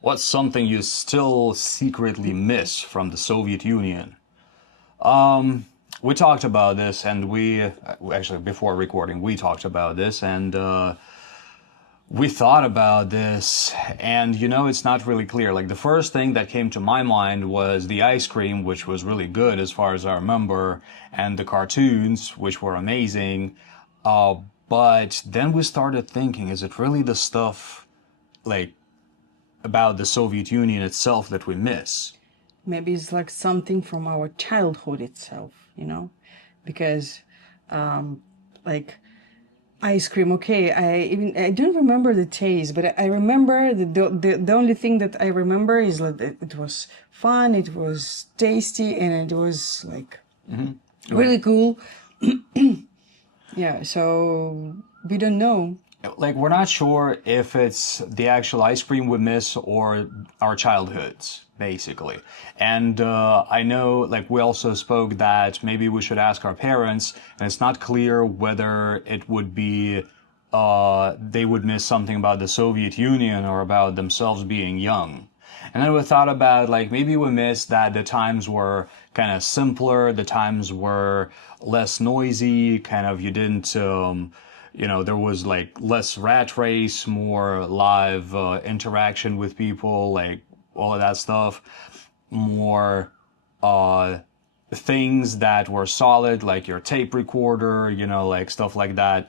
What's something you still secretly miss from the Soviet Union? Um, we talked about this, and we actually before recording we talked about this, and we thought about this, and it's not really clear. Like the first thing that came to my mind was the ice cream, which was really good as far as I remember, and the cartoons, which were amazing. Uh, but then we started thinking, is it really the stuff like about the Soviet Union itself that we miss? Maybe it's like something from our childhood itself, because like ice cream. Okay, I don't remember the taste, but I remember the only thing that I remember is that it was fun, it was tasty, and it was like really cool. Yeah, so we don't know. Like we're not sure if it's the actual ice cream we miss or our childhoods, basically. And I know, like we also spoke that maybe we should ask our parents, and it's not clear whether it would be they would miss something about the Soviet Union or about themselves being young. And then we thought about like maybe we missed that the times were kind of simpler, the times were less noisy, kind of you didn't there was like less rat race, more live interaction with people, like all of that stuff, more things that were solid, like your tape recorder, like stuff like that.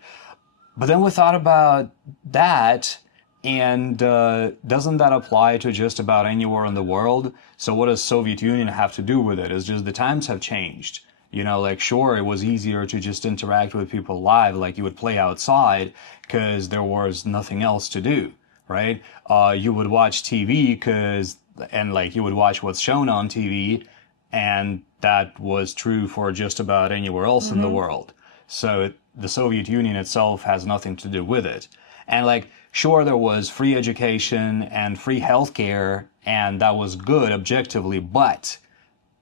But then we thought about that, and doesn't that apply to just about anywhere in the world? So what does Soviet Union have to do with it? It's just the times have changed. Like sure, it was easier to just interact with people live, like you would play outside because there was nothing else to do, right? You would watch TV and like you would watch what's shown on TV, and that was true for just about anywhere else in the world. So the Soviet Union itself has nothing to do with it. And like, sure, there was free education and free healthcare, and that was good objectively, but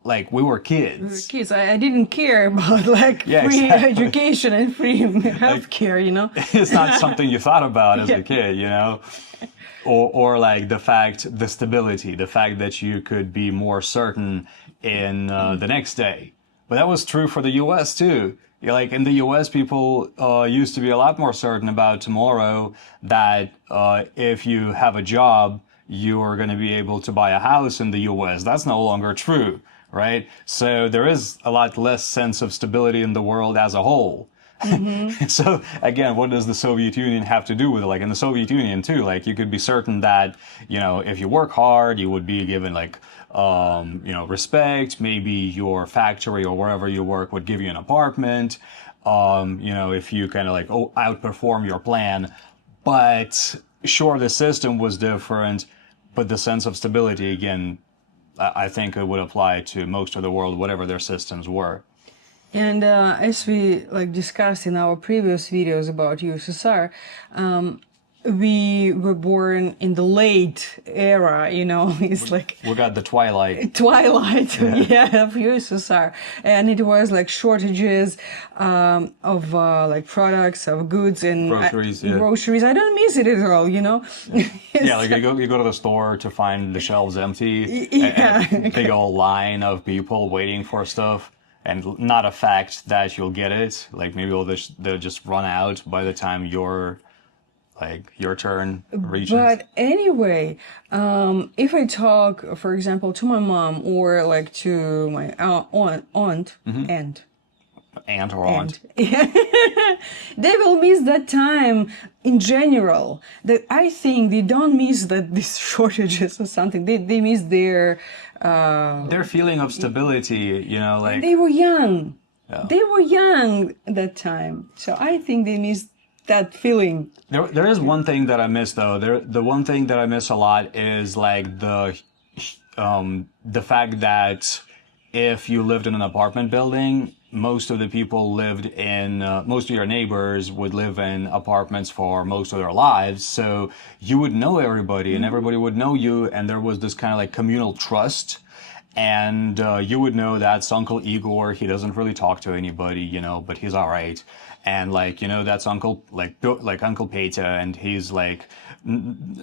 like we were kids. Kids, I didn't care about like Yeah, free exactly. education and free healthcare, It's not something you thought about as a kid, or like the stability, the fact that you could be more certain in the next day. But that was true for the U.S. too. Like in the U.S., people used to be a lot more certain about tomorrow, that if you have a job, you're going to be able to buy a house in the U.S. That's no longer true, right? So there is a lot less sense of stability in the world as a whole. So again, what does the Soviet Union have to do with it? Like in the Soviet Union too, like you could be certain that, if you work hard, you would be given like, respect. Maybe your factory or wherever you work would give you an apartment. If you kind of like outperform your plan. But sure, the system was different, but the sense of stability, again, I think it would apply to most of the world, whatever their systems were. And as we like discussed in our previous videos about USSR, we were born in the late era, it's like We got the twilight. yeah, of USSR, and it was like shortages of like products, of goods and Groceries, yeah. groceries. I don't miss it at all, Yeah, like you go to the store to find the shelves empty, Yeah. and a big old line of people waiting for stuff, and not a fact that you'll get it. Like maybe they'll just run out by the time your turn reaches. But anyway, if I talk, for example, to my mom or like to my aunt, Aunt or aunt. they will miss that time in general. That I think they don't miss that these shortages or something. They miss Their feeling of stability, like they were young. Yeah. They were young at that time, so I think they miss that feeling. There is one thing that I miss though. The one thing that I miss a lot is like the fact that if you lived in an apartment building, most of the people lived in, most of your neighbors would live in apartments for most of their lives. So you would know everybody and everybody would know you. And there was this kind of like communal trust. And you would know that's Uncle Igor. He doesn't really talk to anybody, you know, but he's all right. And like, you know, that's like Uncle Peter, and he's like,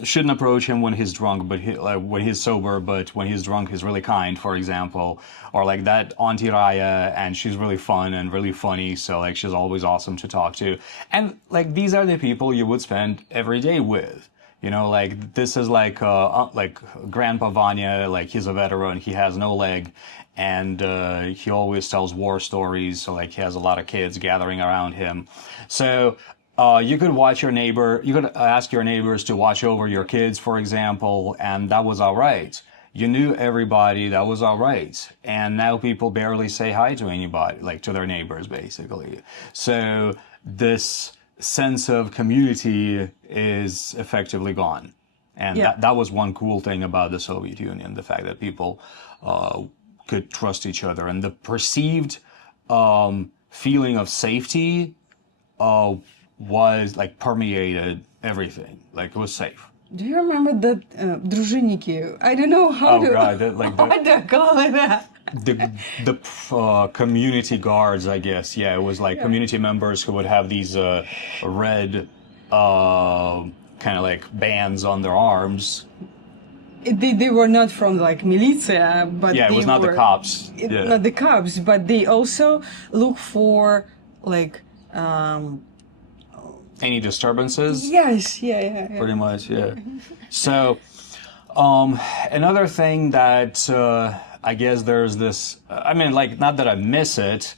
shouldn't approach him when he's drunk, but when he's sober, but when he's drunk, he's really kind, for example. Or like that Auntie Raya, and she's really fun and really funny, so like she's always awesome to talk to. And like these are the people you would spend every day with. You know, like this is like Grandpa Vanya, like he's a veteran, he has no leg, and he always tells war stories. So like he has a lot of kids gathering around him. So you could watch your neighbor, you could ask your neighbors to watch over your kids, for example, and that was all right. You knew everybody, that was all right. And now people barely say hi to anybody, like to their neighbors, basically. So this sense of community is effectively gone. And that was one cool thing about the Soviet Union, the fact that people could trust each other. And the perceived feeling of safety was like permeated everything. Like it was safe. Do you remember that дружинники? I don't know how to... God, what do I call it that? The community guards, I guess. Yeah, it was like community members who would have these red kind of like bands on their arms. They were not from like militia, but yeah, it was not the cops. Not the cops, but they also look for like any disturbances. Yes, yeah. Pretty much, yeah. So another thing that I guess there's this. I mean, like, not that I miss it,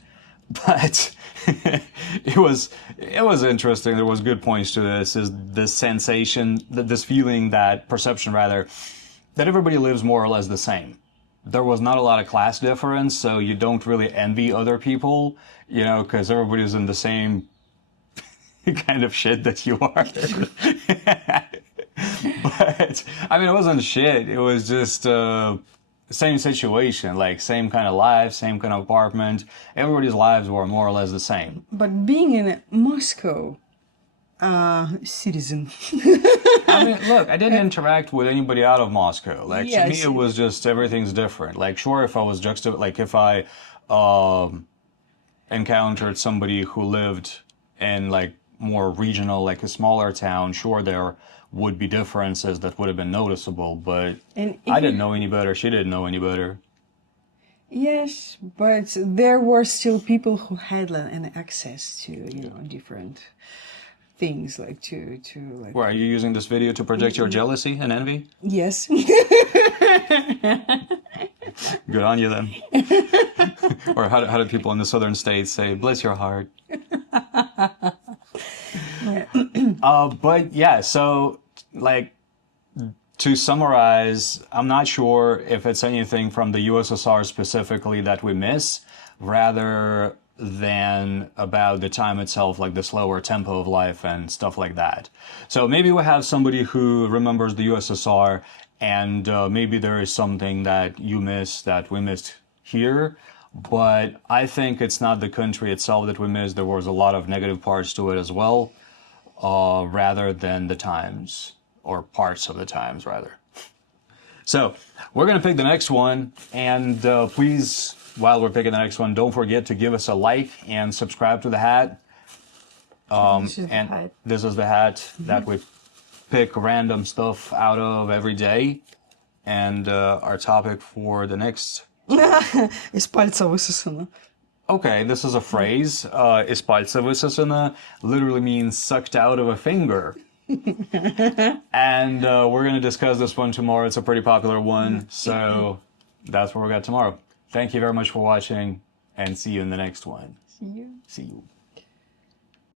but it was interesting. There was good points to this. Is this sensation, this feeling, that perception rather, that everybody lives more or less the same. There was not a lot of class difference, so you don't really envy other people, you know, because everybody's in the same kind of shit that you are. But I mean, it wasn't shit. It was just same situation, like same kind of life, same kind of apartment. Everybody's lives were more or less the same. But being in Moscow, citizen. I mean, look, I didn't interact with anybody out of Moscow. Like, to me, it was just everything's different. Like, sure, if I was like if I encountered somebody who lived in like more regional, like a smaller town, sure, there would be differences that would have been noticeable, but I didn't know any better. She didn't know any better. Yes, but there were still people who had an access to, you know, different things, like to like... Well, are you using this video to project your jealousy and envy? Yes. Good on you then. Or how do people in the southern states say, bless your heart? But yeah, so like to summarize, I'm not sure if it's anything from the USSR specifically that we miss, rather than about the time itself, like the slower tempo of life and stuff like that. So maybe we have somebody who remembers the USSR, and maybe there is something that you miss that we missed here. But I think it's not the country itself that we missed. There was a lot of negative parts to it as well, rather than the times, or parts of the times, rather. So we're going to pick the next one, and please, while we're picking the next one, don't forget to give us a like and subscribe to the hat. This is the hat that we pick random stuff out of every day. And our topic for the next... Из пальца высосано. Okay, this is a phrase. Из пальца высосано literally means sucked out of a finger. And we're going to discuss this one tomorrow. It's a pretty popular one. So that's what we got tomorrow. Thank you very much for watching, and see you in the next one. See you. See you.